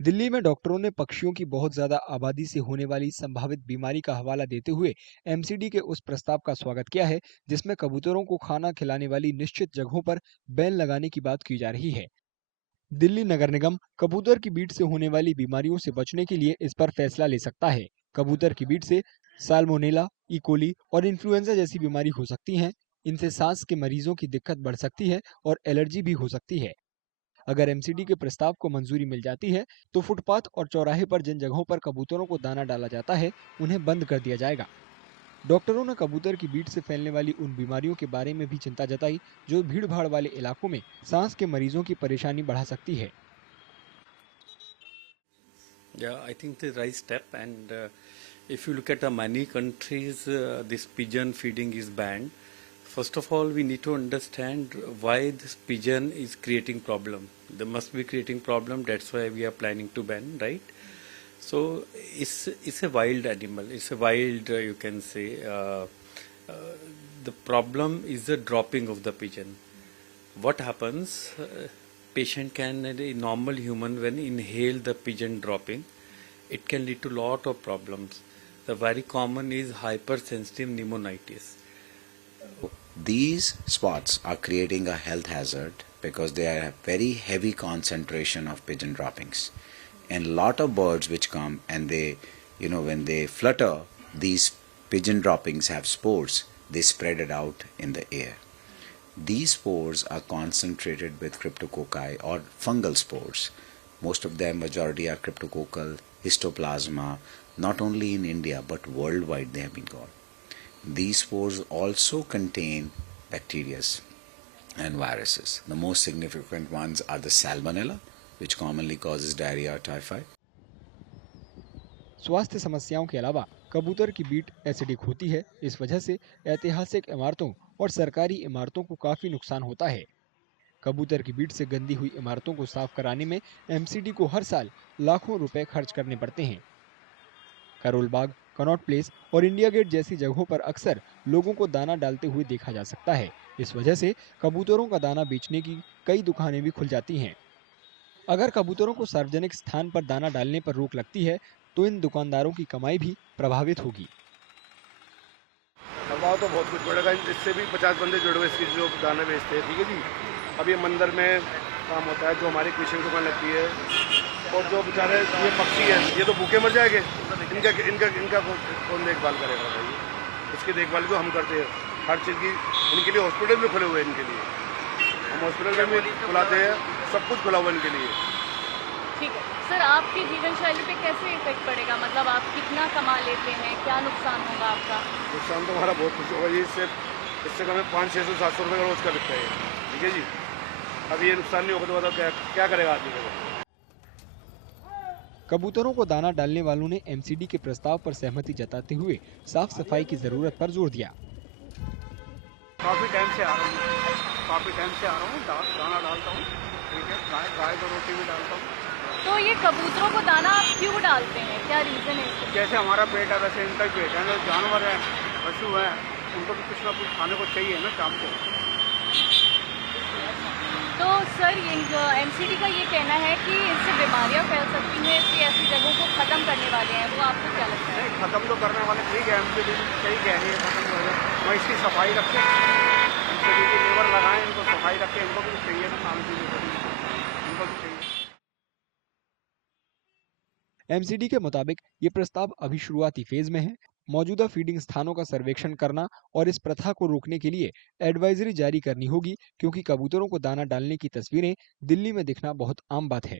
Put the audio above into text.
दिल्ली में डॉक्टरों ने पक्षियों की बहुत ज्यादा आबादी से होने वाली संभावित बीमारी का हवाला देते हुए एमसीडी के उस प्रस्ताव का स्वागत किया है जिसमें कबूतरों को खाना खिलाने वाली निश्चित जगहों पर बैन लगाने की बात की जा रही है। दिल्ली नगर निगम कबूतर की बीट से होने वाली बीमारियों से बचने के लिए इस पर फैसला ले सकता है। कबूतर की बीट से साल्मोनेला, इकोली और इन्फ्लुएंजा जैसी बीमारी हो सकती हैं। इनसे सांस के मरीजों की दिक्कत बढ़ सकती है और एलर्जी भी हो सकती है। अगर एमसीडी के प्रस्ताव को मंजूरी मिल जाती है तो फुटपाथ और चौराहे पर जिन जगहों पर कबूतरों को दाना डाला जाता है उन्हें बंद कर दिया जाएगा। डॉक्टरों ने कबूतर की बीट से फैलने वाली उन बीमारियों के बारे में भी चिंता जताई जो भीड़ भाड़ वाले इलाकों में सांस के मरीजों की परेशानी बढ़ा सकती है। Yeah, I think the right step. And if you look at many countries, this pigeon feeding is banned. First of all, we need to understand why this pigeon is creating problem. They must be creating problem. That's why we are planning to ban, right? So it's a wild animal. It's a wild, you can say. Uh, the problem is the dropping of the pigeon. What happens? Patient can, a normal human, when inhale the pigeon dropping, it can lead to lot of problems. The very common is hypersensitive pneumonitis. These spots are creating a health hazard because they are a very heavy concentration of pigeon droppings, and lot of birds which come and they, when they flutter, these pigeon droppings have spores. They spread it out in the air. These spores are concentrated with cryptococci or fungal spores. Most of them, majority are cryptococcal, histoplasma. Not only in India but worldwide they have been got. These spores also contain bacteria and viruses. The most significant ones are the salmonella, which commonly causes diarrhea or typhoid. स्वास्थ्य समस्याओं के अलावा कबूतर की beat acidic होती है। इस वजह से ऐतिहासिक इमारतों और सरकारी इमारतों को काफी नुकसान होता है। कबूतर की बीट से गंदी हुई इमारतों को साफ कराने में एमसीडी को हर साल लाखों रुपए खर्च करने पड़ते हैं। करोल बाग, कनॉट प्लेस और इंडिया गेट जैसी जगहों पर अक्सर लोगों को दाना डालते हुए देखा जा सकता है। इस वजह से कबूतरों का दाना बेचने की कई दुकानें भी खुल जाती हैं। अगर कबूतरों को सार्वजनिक स्थान पर दाना डालने पर रोक लगती है तो इन दुकानदारों की कमाई भी प्रभावित होगी। दबाव तो बहुत कुछ पड़ेगा, इससे भी 50 बंदे जुड़े हुए इसकी जो दाना बेचते हैं, ठीक है जी। अब ये मंदिर में काम होता है, जो हमारी कृषि की दुकान लगती है, और जो बेचारे ये पक्षी हैं ये तो भूखे मर जाएंगे। इनका इनका इनका कौन देखभाल करेगा भाई? इसकी देखभाल तो हम करते हैं हर चीज़ की। इनके लिए हॉस्पिटल भी खुले हुए हैं, इनके लिए हम हॉस्पिटल में भी खुलाते हैं, सब कुछ खुला हुआ है इनके लिए। ठीक है सर, आपकी जीवन शैली पे कैसे इफेक्ट पड़ेगा? मतलब आप कितना कमा लेते हैं, क्या नुकसान होगा आपका? नुकसान तो हमारा बहुत कुछ होगा जी। इससे कम 500-600-700 रुपये का रोज का बिकता है, ठीक है जी। अब ये नुकसान नहीं होगा तो बताओ क्या करेगा आदमी को? कबूतरों को दाना डालने वालों ने एमसीडी के प्रस्ताव पर सहमति जताते हुए साफ सफाई की जरूरत पर जोर दिया। काफ़ी टाइम से आ रहा हूँ, दाना डालता हूँ, ठीक है। गाय को रोटी भी डालता हूँ। तो ये कबूतरों को दाना आप क्यों डालते हैं, क्या रीजन है इसका? जैसे हमारा पेट है वैसे इनका पेट है ना। जानवर है, पशु है, उनको भी कुछ ना कुछ खाने को चाहिए ना शाम को। तो सर ये एमसीडी का ये कहना है कि इससे बीमारियां फैल सकती हैं, इसलिए ऐसी जगहों को खत्म करने वाले हैं, वो आपको क्या लगता है? नहीं, खत्म तो करने वाले ठीक है, एमसीडी सही कह रही है, खत्म हो जाए। मैं इसकी सफाई रखें, एमसीडी की लेबर लगाएं, इनको सफाई रखें, इनको भी चाहिए ना काम के लिए, इनको भी चाहिए। एमसीडी के मुताबिक ये प्रस्ताव अभी शुरुआती फेज में है। मौजूदा फीडिंग स्थानों का सर्वेक्षण करना और इस प्रथा को रोकने के लिए एडवाइजरी जारी करनी होगी, क्योंकि कबूतरों को दाना डालने की तस्वीरें दिल्ली में दिखना बहुत आम बात है।